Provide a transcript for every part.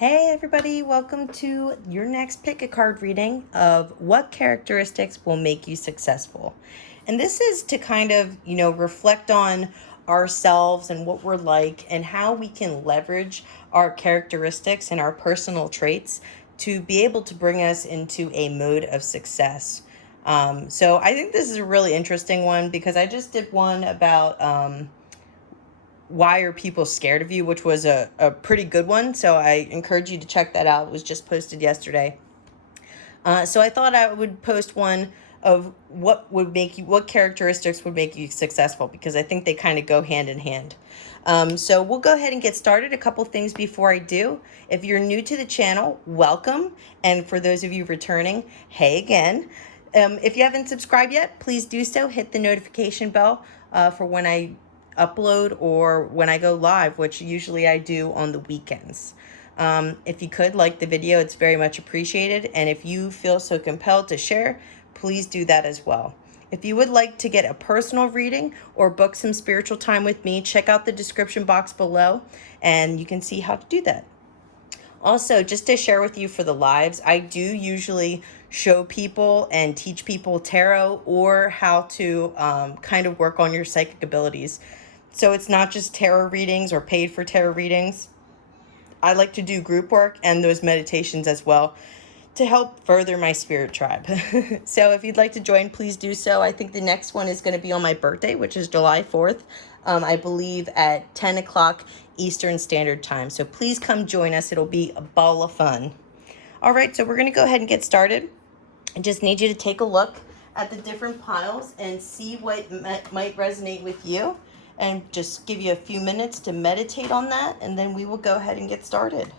Hey everybody, welcome to your next pick a card reading of what characteristics will make you successful. And this is to kind of, reflect on ourselves and what we're like and how we can leverage our characteristics and our personal traits to be able to bring us into a mode of success. So I think this is a really interesting one because I just did one about why are people scared of you, which was a pretty good one. So I encourage you to check that out. It was just posted yesterday. So I thought I would post one of what characteristics would make you successful, because I think they kind of go hand in hand. So we'll go ahead and get started. A couple things before I do. If you're new to the channel, welcome. And for those of you returning, hey again. If you haven't subscribed yet, please do so. Hit the notification bell for when I upload or when I go live, which usually I do on the weekends. If you could like the video, it's very much appreciated. And if you feel so compelled to share, please do that as well. If you would like to get a personal reading or book some spiritual time with me, check out the description box below and you can see how to do that. Also, just to share with you for the lives, I do usually show people and teach people tarot or how to kind of work on your psychic abilities. So it's not just tarot readings or paid for tarot readings. I like to do group work and those meditations as well to help further my spirit tribe. So if you'd like to join, please do so. I think the next one is going to be on my birthday, which is July 4th, I believe at 10 o'clock Eastern Standard Time. So please come join us. It'll be a ball of fun. All right, so we're going to go ahead and get started. I just need you to take a look at the different piles and see what might resonate with you, and just give you a few minutes to meditate on that, and then we will go ahead and get started.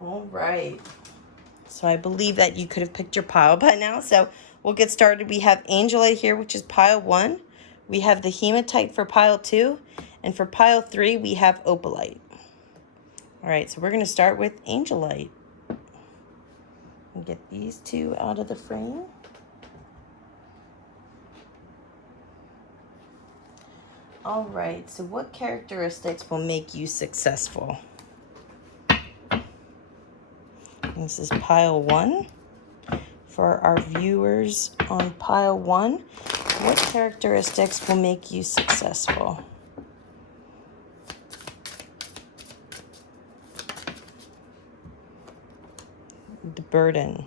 All right. So I believe that you could have picked your pile by now. So we'll get started. We have Angelite here, which is pile 1. We have the Hematite for pile 2. And for pile 3, we have Opalite. All right, so we're going to start with Angelite. And get these two out of the frame. All right, so what characteristics will make you successful? This is pile 1. For our viewers on pile 1, what characteristics will make you successful? The burden.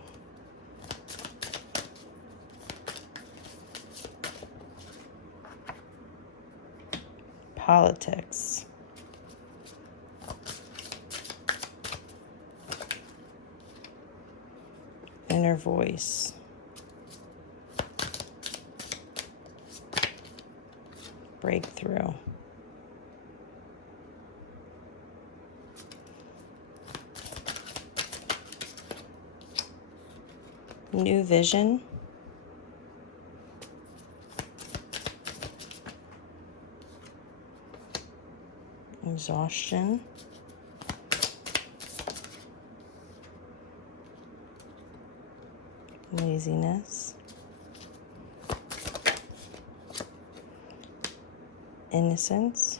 Politics. Inner voice. Breakthrough. New vision. Exhaustion. Laziness. Innocence.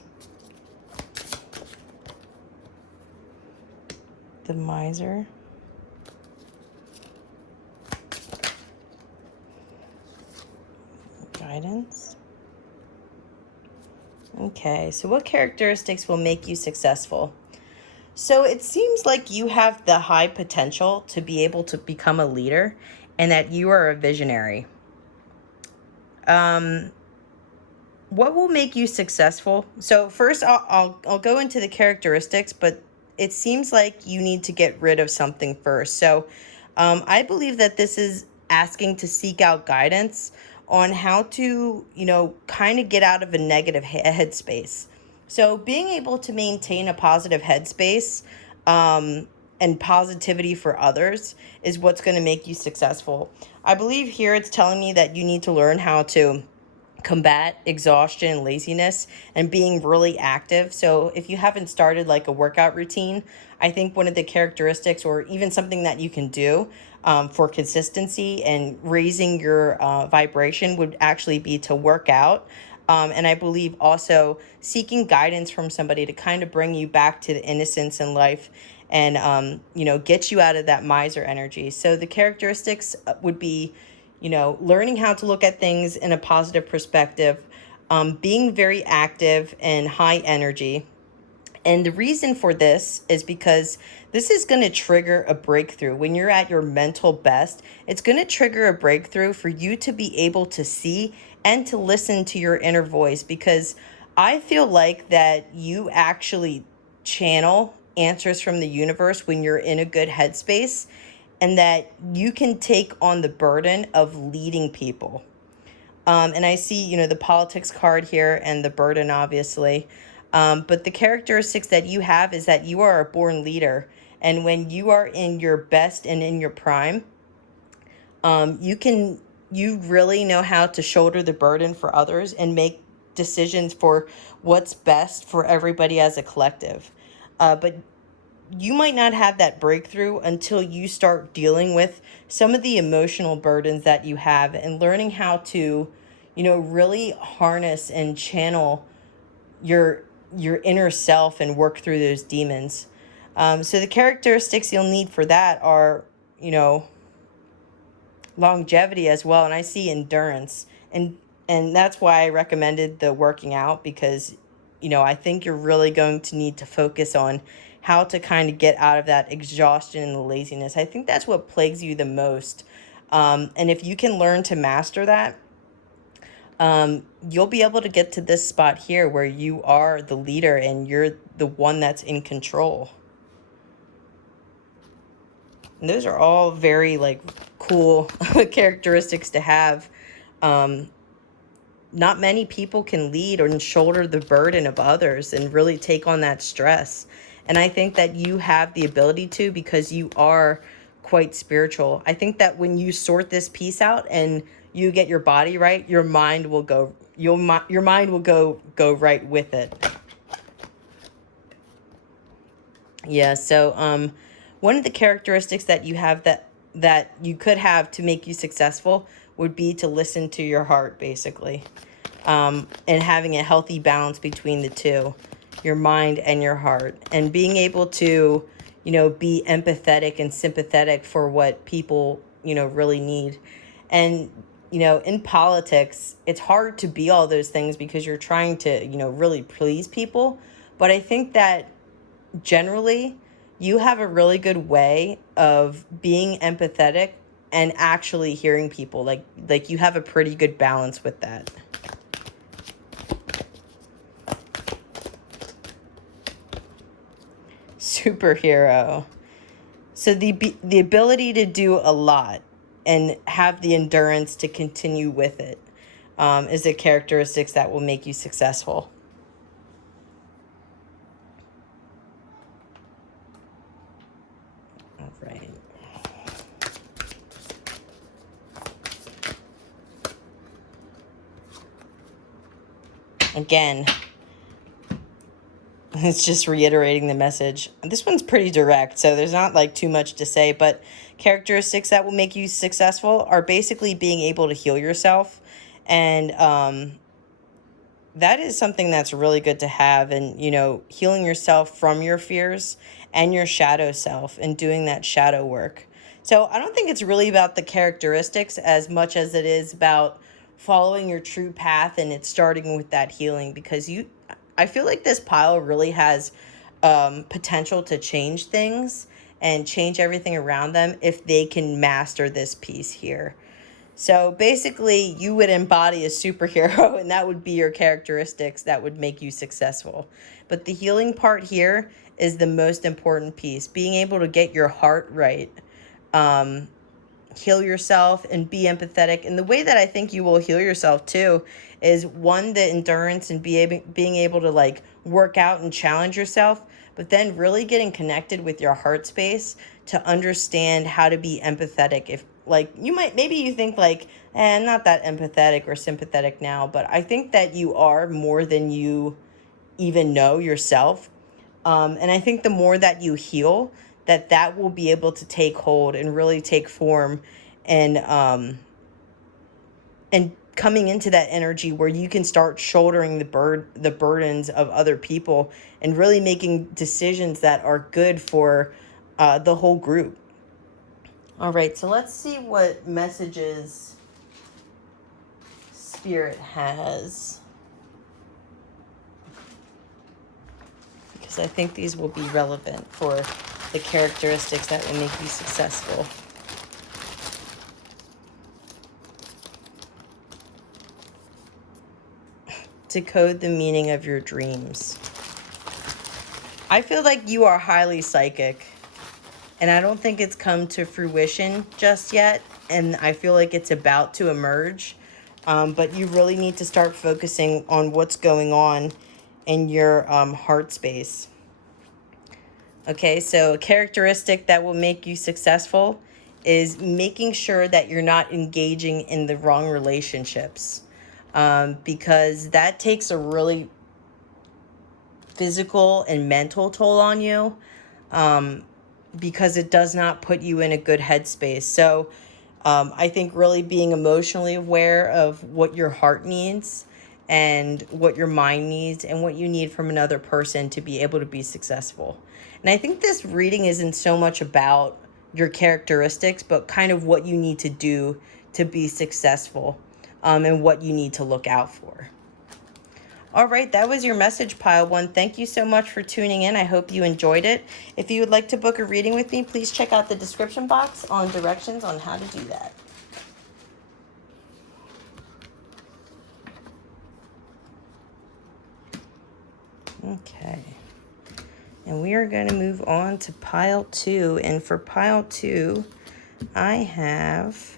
The miser. Guidance. Okay, so what characteristics will make you successful? So it seems like you have the high potential to be able to become a leader and that you are a visionary. What will make you successful? So first I'll go into the characteristics, but it seems like you need to get rid of something first. So I believe that this is asking to seek out guidance on how to, kind of get out of a negative headspace. So being able to maintain a positive headspace and positivity for others is what's going to make you successful. I believe here it's telling me that you need to learn how to combat exhaustion and laziness and being really active. So if you haven't started like a workout routine, I think one of the characteristics or even something that you can do for consistency and raising your vibration would actually be to work out. And I believe also seeking guidance from somebody to kind of bring you back to the innocence in life and, get you out of that miser energy. So the characteristics would be, learning how to look at things in a positive perspective, being very active and high energy. And the reason for this is because this is going to trigger a breakthrough. When you're at your mental best, it's going to trigger a breakthrough for you to be able to see and to listen to your inner voice, because I feel like that you actually channel answers from the universe when you're in a good headspace, and that you can take on the burden of leading people. And I see, the politics card here and the burden, obviously. But the characteristics that you have is that you are a born leader. And when you are in your best and in your prime, you really know how to shoulder the burden for others and make decisions for what's best for everybody as a collective. But you might not have that breakthrough until you start dealing with some of the emotional burdens that you have and learning how to, really harness and channel your inner self and work through those demons. So the characteristics you'll need for that are, longevity as well. And I see endurance. And that's why I recommended the working out, because, I think you're really going to need to focus on how to kind of get out of that exhaustion and the laziness. I think that's what plagues you the most. And if you can learn to master that, you'll be able to get to this spot here where you are the leader and you're the one that's in control. And those are all very cool characteristics to have. Not many people can lead or shoulder the burden of others and really take on that stress. And I think that you have the ability to, because you are quite spiritual. I think that when you sort this piece out and you get your body right, your mind will go, your mind will go right with it. Yeah, so one of the characteristics that you have that you could have to make you successful would be to listen to your heart, basically. And having a healthy balance between the two, your mind and your heart, and being able to, be empathetic and sympathetic for what people, really need. And, in politics, it's hard to be all those things because you're trying to, really please people. But I think that generally you have a really good way of being empathetic and actually hearing people. Like you have a pretty good balance with that. Superhero. So the ability to do a lot and have the endurance to continue with it is the characteristics that will make you successful. All right. Again, it's just reiterating the message. This one's pretty direct, so there's not too much to say, but characteristics that will make you successful are basically being able to heal yourself. And that is something that's really good to have. And, healing yourself from your fears and your shadow self and doing that shadow work. So I don't think it's really about the characteristics as much as it is about following your true path, and it's starting with that healing, because I feel like this pile really has potential to change things and change everything around them if they can master this piece here. So basically, you would embody a superhero, and that would be your characteristics that would make you successful. But the healing part here is the most important piece. Being able to get your heart right, heal yourself and be empathetic. And the way that I think you will heal yourself too is, one, the endurance and being able to work out and challenge yourself, but then really getting connected with your heart space to understand how to be empathetic like, maybe you think like, not that empathetic or sympathetic now, but I think that you are more than you even know yourself. And I think the more that you heal, that will be able to take hold and really take form, and coming into that energy where you can start shouldering the burdens of other people and really making decisions that are good for the whole group. All right, so let's see what messages Spirit has, because I think these will be relevant for the characteristics that will make you successful. Decode the meaning of your dreams. I feel like you are highly psychic, and I don't think it's come to fruition just yet, and I feel like it's about to emerge. But you really need to start focusing on what's going on in your heart space. Okay, so a characteristic that will make you successful is making sure that you're not engaging in the wrong relationships, because that takes a really physical and mental toll on you, because it does not put you in a good headspace. So I think really being emotionally aware of what your heart needs and what your mind needs and what you need from another person to be able to be successful. And I think this reading isn't so much about your characteristics, but kind of what you need to do to be successful, and what you need to look out for. All right, that was your message, Pile 1. Thank you so much for tuning in. I hope you enjoyed it. If you would like to book a reading with me, please check out the description box on directions on how to do that. Okay. And we are going to move on to Pile 2. And for Pile 2, I have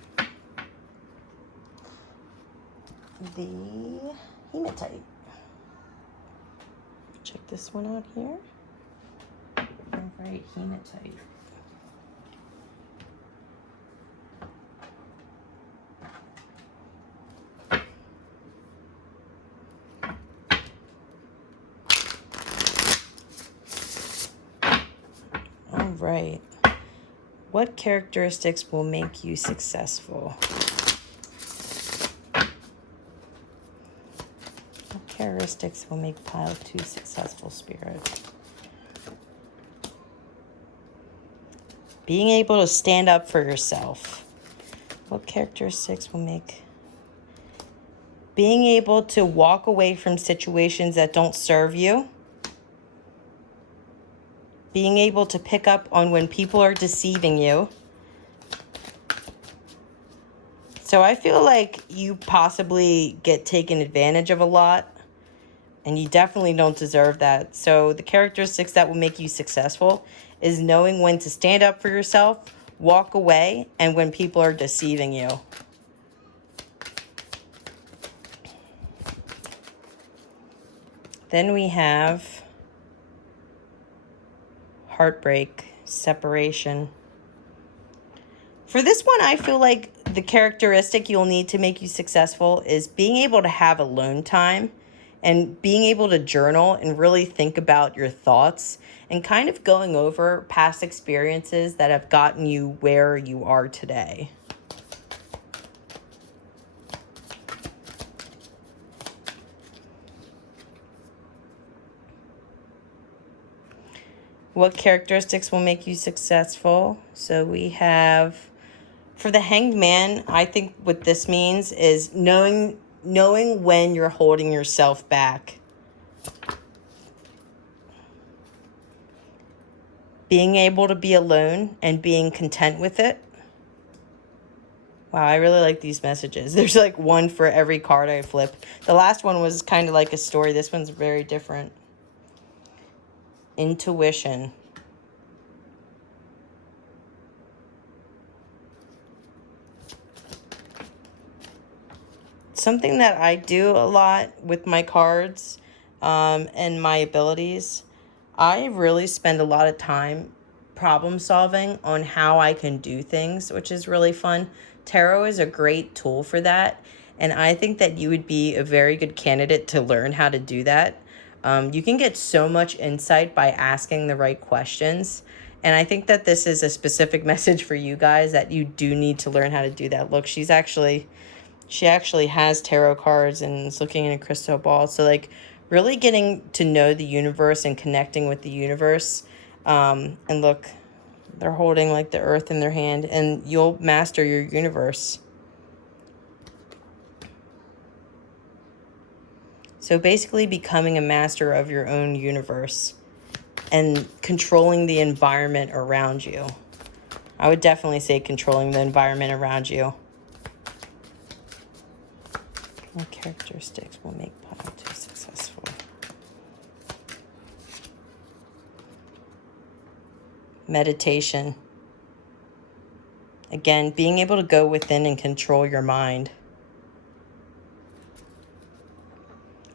the hematite. Check this one out here. All right, hematite. All right. What characteristics will make you successful? What characteristics will make Pile 2 successful, Spirit? Being able to stand up for yourself. What characteristics will make? Being able to walk away from situations that don't serve you. Being able to pick up on when people are deceiving you. So I feel like you possibly get taken advantage of a lot, and you definitely don't deserve that. So the characteristics that will make you successful is knowing when to stand up for yourself, walk away, and when people are deceiving you. Then we have heartbreak, separation. For this one, I feel like the characteristic you'll need to make you successful is being able to have alone time and being able to journal and really think about your thoughts and kind of going over past experiences that have gotten you where you are today. What characteristics will make you successful? So we have, for the Hanged Man, I think what this means is knowing when you're holding yourself back. Being able to be alone and being content with it. Wow, I really like these messages. There's like one for every card I flip. The last one was kind of like a story. This one's very different. Intuition. Something that I do a lot with my cards, and my abilities, I really spend a lot of time problem solving on how I can do things, which is really fun. Tarot is a great tool for that. And I think that you would be a very good candidate to learn how to do that. You can get so much insight by asking the right questions. And I think that this is a specific message for you guys that you do need to learn how to do that. Look, she actually has tarot cards and is looking in a crystal ball. So like really getting to know the universe and connecting with the universe. And look, they're holding like the earth in their hand, and you'll master your universe. So basically becoming a master of your own universe and controlling the environment around you. I would definitely say controlling the environment around you. What characteristics will make pile 2 successful? Meditation. Again, being able to go within and control your mind.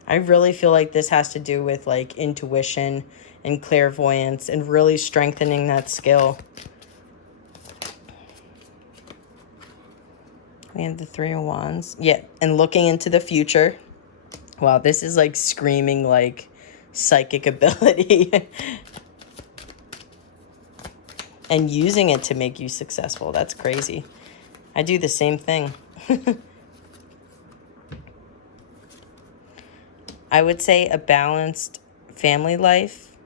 I really feel like this has to do with like intuition and clairvoyance and really strengthening that skill. We have the 3 of Wands. Yeah, and looking into the future. Wow, this is like screaming like psychic ability. And using it to make you successful. That's crazy. I do the same thing. I would say a balanced family life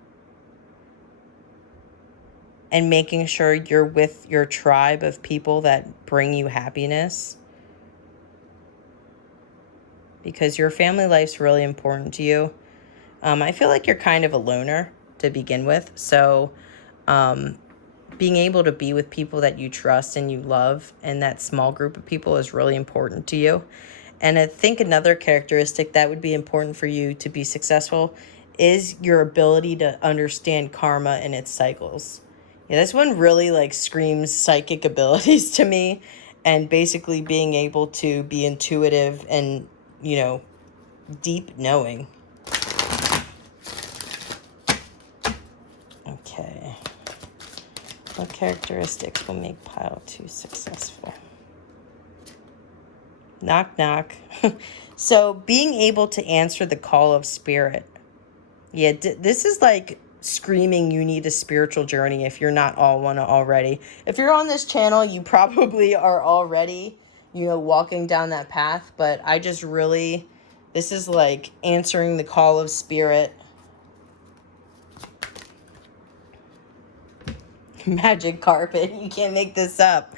and making sure you're with your tribe of people that bring you happiness, because your family life's really important to you. I feel like you're kind of a loner to begin with. So being able to be with people that you trust and you love, and that small group of people, is really important to you. And I think another characteristic that would be important for you to be successful is your ability to understand karma and its cycles. Yeah, this one really like screams psychic abilities to me, and basically being able to be intuitive and, you know, deep knowing. Okay. What characteristics will make pile 2 successful? Knock, knock. So being able to answer the call of spirit. Yeah, this is like screaming you need a spiritual journey if you're not all one already. If you're on this channel, you probably are already, you know, walking down that path. But I just really, this is like answering the call of spirit. Magic carpet. You can't make this up.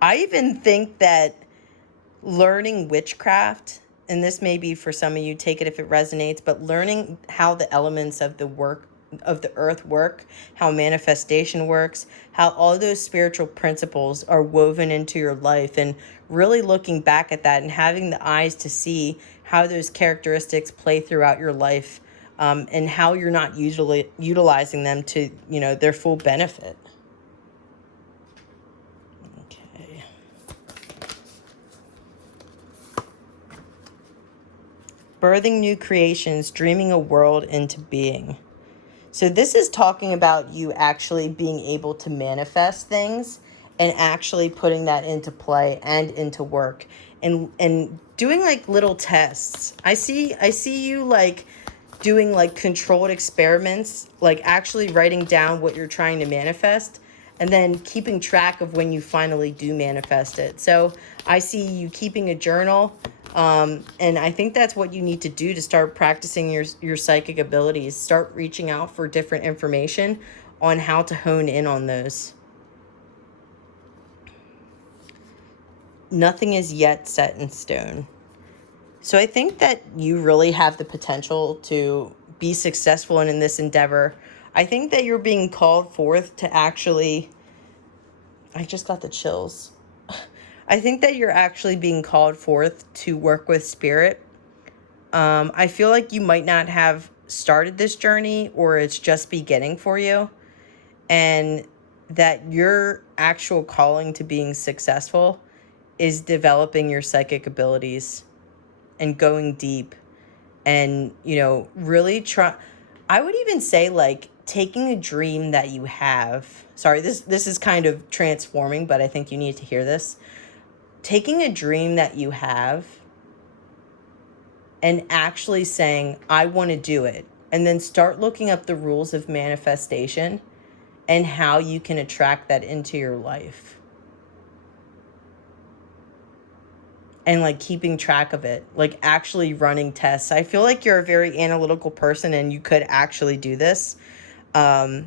I even think that learning witchcraft, and this may be for some of you, take it if it resonates, but learning how the elements of the earth work, how manifestation works, how all those spiritual principles are woven into your life, and really looking back at that and having the eyes to see how those characteristics play throughout your life, and how you're not usually utilizing them to, you know, their full benefit. Okay. Birthing new creations, dreaming a world into being. So this is talking about you actually being able to manifest things and actually putting that into play and into work, and doing like little tests. I see you like doing like controlled experiments, like actually writing down what you're trying to manifest and then keeping track of when you finally do manifest it. So I see you keeping a journal. And I think that's what you need to do to start practicing your psychic abilities. Start reaching out for different information on how to hone in on those. Nothing is yet set in stone. So I think that you really have the potential to be successful in this endeavor. I think that you're being called forth to actually, I just got the chills. I think that you're actually being called forth to work with spirit. I feel like you might not have started this journey, or it's just beginning for you. And that your actual calling to being successful is developing your psychic abilities and going deep and, you know, really try. I would even say like taking a dream that you have, sorry, this is kind of transforming, but I think you need to hear this. Taking a dream that you have and actually saying, I want to do it. And then start looking up the rules of manifestation and how you can attract that into your life. And like keeping track of it, like actually running tests. I feel like you're a very analytical person and you could actually do this. I've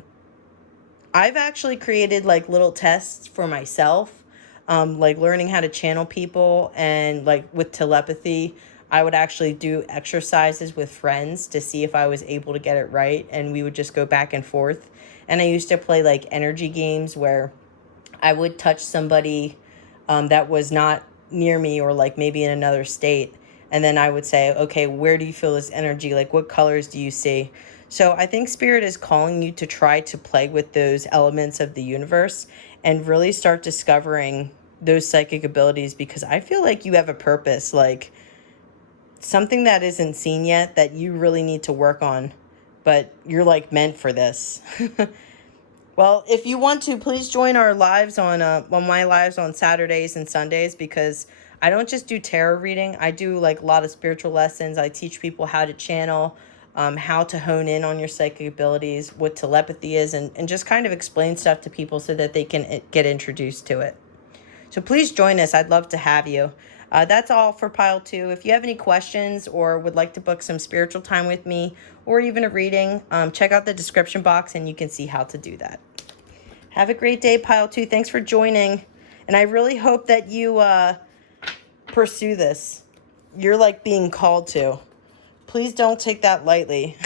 actually created like little tests for myself, like learning how to channel people, and like with telepathy, I would actually do exercises with friends to see if I was able to get it right. And we would just go back and forth. And I used to play like energy games where I would touch somebody that was not near me or like maybe in another state. And then I would say, okay, where do you feel this energy? Like what colors do you see? So I think Spirit is calling you to try to play with those elements of the universe and really start discovering those psychic abilities, because I feel like you have a purpose, like something that isn't seen yet that you really need to work on, but you're like meant for this. Well, if you want to, please join our lives on my lives on Saturdays and Sundays, because I don't just do tarot reading. I do like a lot of spiritual lessons. I teach people how to channel, how to hone in on your psychic abilities, what telepathy is, and just kind of explain stuff to people so that they can get introduced to it. So please join us. I'd love to have you. That's all for pile 2. If you have any questions or would like to book some spiritual time with me or even a reading, check out the description box and you can see how to do that. Have a great day, pile 2. Thanks for joining. And I really hope that you pursue this. You're like being called to. Please don't take that lightly.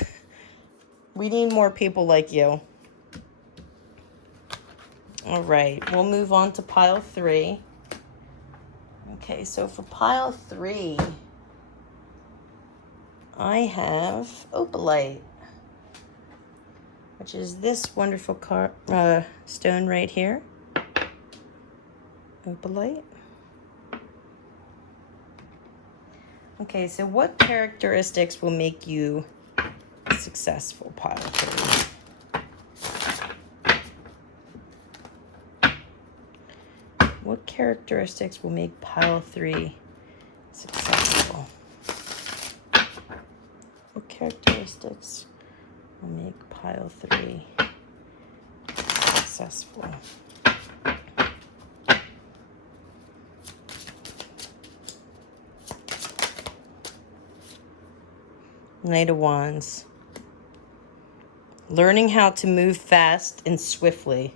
We need more people like you. All right, we'll move on to pile 3. Okay, so for pile 3, I have opalite, which is this wonderful stone right here. Opalite. Okay, so what characteristics will make you successful, pile 3? What characteristics will make pile 3 successful? What characteristics will make pile 3 successful? Knight of Wands. Learning how to move fast and swiftly.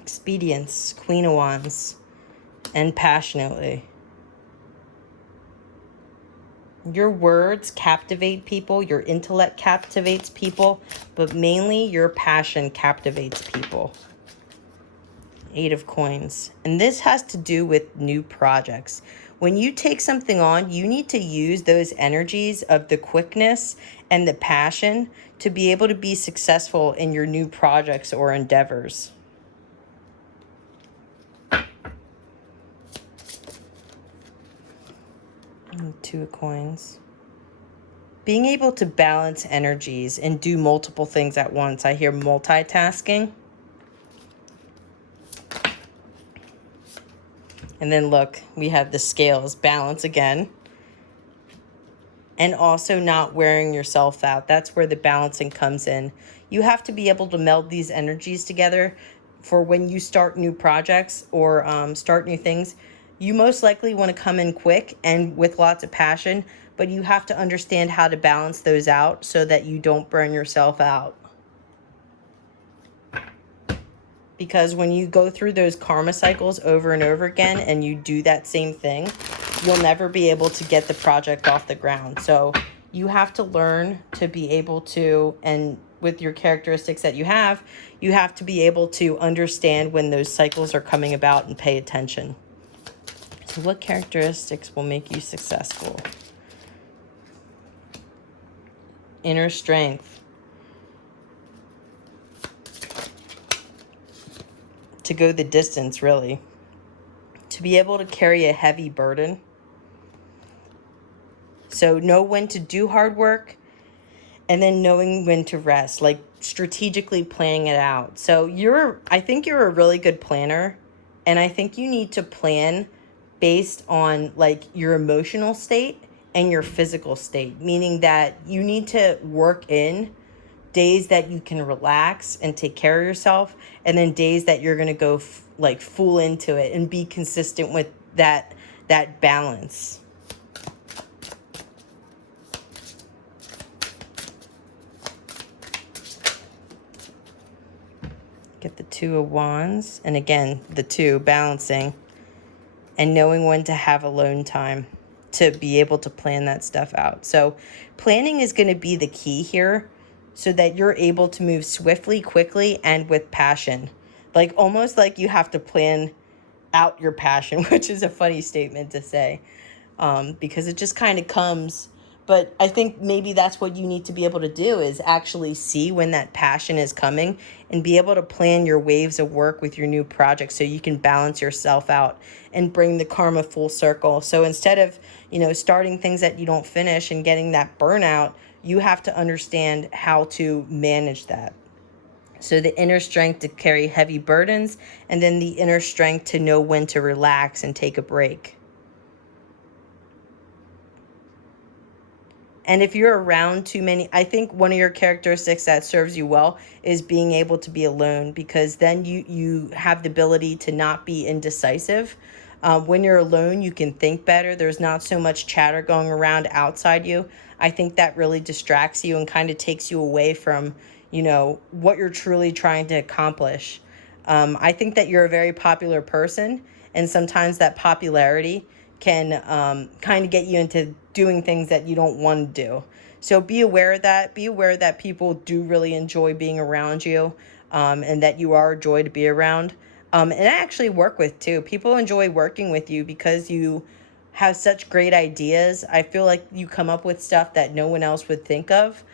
Expedience, Queen of Wands, and passionately. Your words captivate people, your intellect captivates people, but mainly your passion captivates people. 8 of Coins. And this has to do with new projects. When you take something on, you need to use those energies of the quickness and the passion to be able to be successful in your new projects or endeavors. 2 of Coins. Being able to balance energies and do multiple things at once. I hear multitasking. And then look, we have the Scales, balance again. And also not wearing yourself out. That's where the balancing comes in. You have to be able to meld these energies together for when you start new projects or start new things. You most likely want to come in quick and with lots of passion, but you have to understand how to balance those out so that you don't burn yourself out. Because when you go through those karma cycles over and over again and you do that same thing, you'll never be able to get the project off the ground. So you have to learn to be able to, and with your characteristics that you have to be able to understand when those cycles are coming about and pay attention. So what characteristics will make you successful? Inner strength. To go the distance, really. To be able to carry a heavy burden. So know when to do hard work and then knowing when to rest, like strategically planning it out. So I think you're a really good planner, and I think you need to plan based on like your emotional state and your physical state, meaning that you need to work in days that you can relax and take care of yourself, and then days that you're going to go like full into it and be consistent with that balance. Get the Two of Wands, and again, the two, balancing and knowing when to have alone time to be able to plan that stuff out. So planning is going to be the key here so that you're able to move swiftly, quickly, and with passion. Like almost like you have to plan out your passion, which is a funny statement to say, because it just kind of comes. But I think maybe that's what you need to be able to do, is actually see when that passion is coming and be able to plan your waves of work with your new project so you can balance yourself out and bring the karma full circle. So instead of, starting things that you don't finish and getting that burnout, you have to understand how to manage that. So the inner strength to carry heavy burdens, and then the inner strength to know when to relax and take a break. And if you're around too many, I think one of your characteristics that serves you well is being able to be alone, because then you have the ability to not be indecisive. When you're alone, you can think better. There's not so much chatter going around outside you. I think that really distracts you and kind of takes you away from, what you're truly trying to accomplish. I think that you're a very popular person, and sometimes that popularity can kind of get you into doing things that you don't want to do. So be aware of that. Be aware that people do really enjoy being around you, and that you are a joy to be around. And I actually work with too. People enjoy working with you because you have such great ideas. I feel like you come up with stuff that no one else would think of.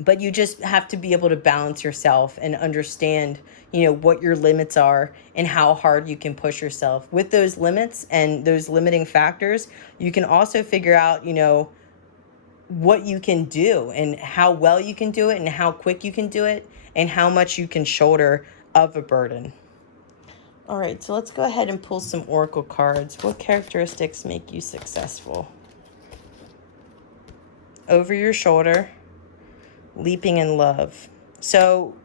But you just have to be able to balance yourself and understand, what your limits are and how hard you can push yourself. With those limits and those limiting factors, you can also figure out, what you can do and how well you can do it and how quick you can do it and how much you can shoulder of a burden. All right, so let's go ahead and pull some oracle cards. What characteristics make you successful? Over your shoulder. Leaping in love. So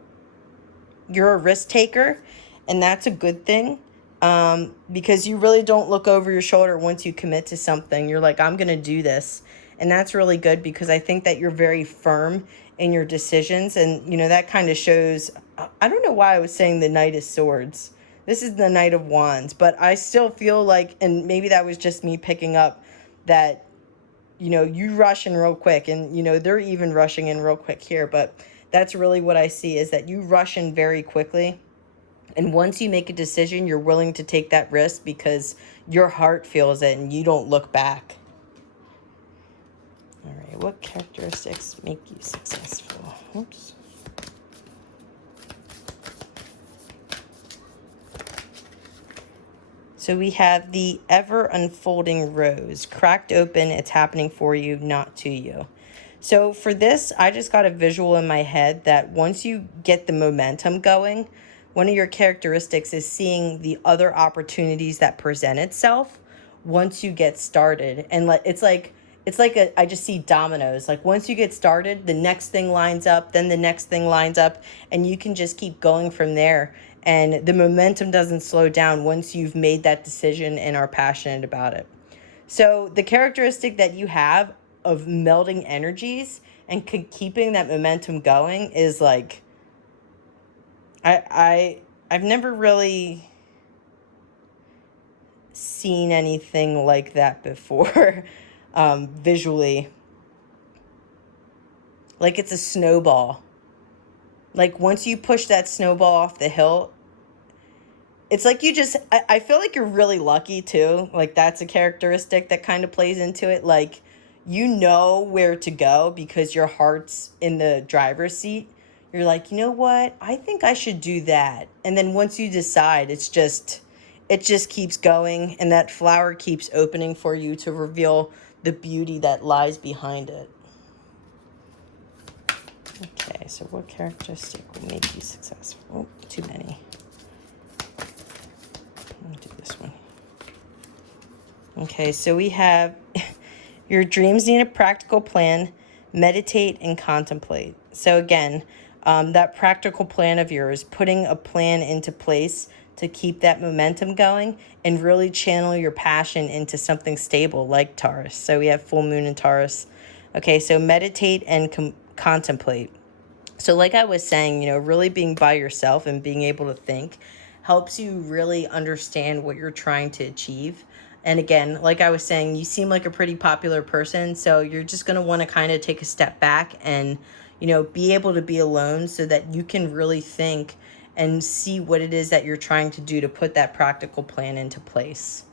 you're a risk taker, and that's a good thing, because you really don't look over your shoulder once you commit to something. You're like, I'm going to do this. And that's really good, because I think that you're very firm in your decisions. And, that kind of shows. I don't know why I was saying the Knight of Swords. This is the Knight of Wands, but I still feel like, and maybe that was just me picking up that, you rush in real quick, and, they're even rushing in real quick here, but that's really what I see, is that you rush in very quickly. And once you make a decision, you're willing to take that risk because your heart feels it and you don't look back. All right, what characteristics make you successful? Oops. So we have the ever unfolding rose, cracked open. It's happening for you, not to you. So for this, I just got a visual in my head that once you get the momentum going, one of your characteristics is seeing the other opportunities that present itself once you get started. And it's like I just see dominoes. Like once you get started, the next thing lines up, then the next thing lines up, and you can just keep going from there. And the momentum doesn't slow down once you've made that decision and are passionate about it. So the characteristic that you have of melding energies and keeping that momentum going is like, I've never really seen anything like that before, visually. Like it's a snowball. Like once you push that snowball off the hill, it's like I feel like you're really lucky too. Like that's a characteristic that kind of plays into it. Like you know where to go because your heart's in the driver's seat. You're like, you know what? I think I should do that. And then once you decide, it just keeps going, and that flower keeps opening for you to reveal the beauty that lies behind it. Okay, so what characteristic will make you successful? Oh, too many. Let me do this one. Okay, so we have your dreams need a practical plan, meditate and contemplate. So again, that practical plan of yours, putting a plan into place to keep that momentum going and really channel your passion into something stable like Taurus. So we have full moon in Taurus. Okay, so meditate and contemplate. So like I was saying, really being by yourself and being able to think helps you really understand what you're trying to achieve. And again, like I was saying, you seem like a pretty popular person, so you're just going to want to kind of take a step back and, be able to be alone so that you can really think and see what it is that you're trying to do to put that practical plan into place.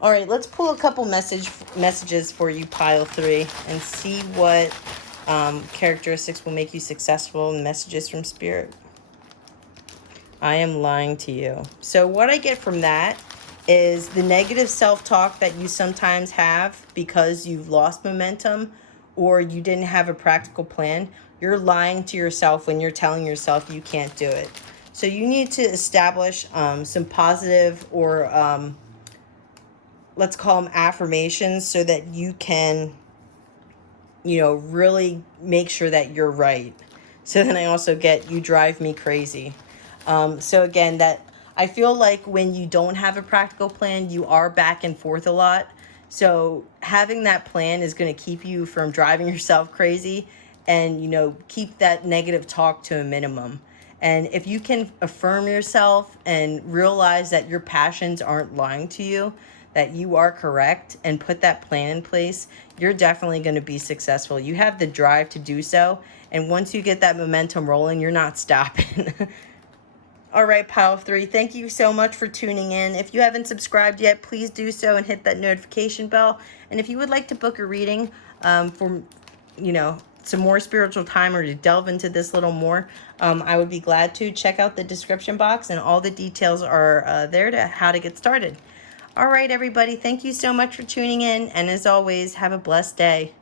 All right, let's pull a couple messages for you, pile 3, and see what characteristics will make you successful and messages from Spirit. I am lying to you. So what I get from that is the negative self-talk that you sometimes have because you've lost momentum or you didn't have a practical plan. You're lying to yourself when you're telling yourself you can't do it. So you need to establish some positive or let's call them affirmations so that you can, really make sure that you're right. So then I also get, you drive me crazy. So again, that I feel like when you don't have a practical plan, you are back and forth a lot. So having that plan is going to keep you from driving yourself crazy and, keep that negative talk to a minimum. And if you can affirm yourself and realize that your passions aren't lying to you, that you are correct, and put that plan in place, you're definitely going to be successful. You have the drive to do so. And once you get that momentum rolling, you're not stopping. All right, pile 3, thank you so much for tuning in. If you haven't subscribed yet, please do so and hit that notification bell. And if you would like to book a reading for, some more spiritual time or to delve into this little more, I would be glad to. Check out the description box and all the details are there to how to get started. All right, everybody, thank you so much for tuning in. And as always, have a blessed day.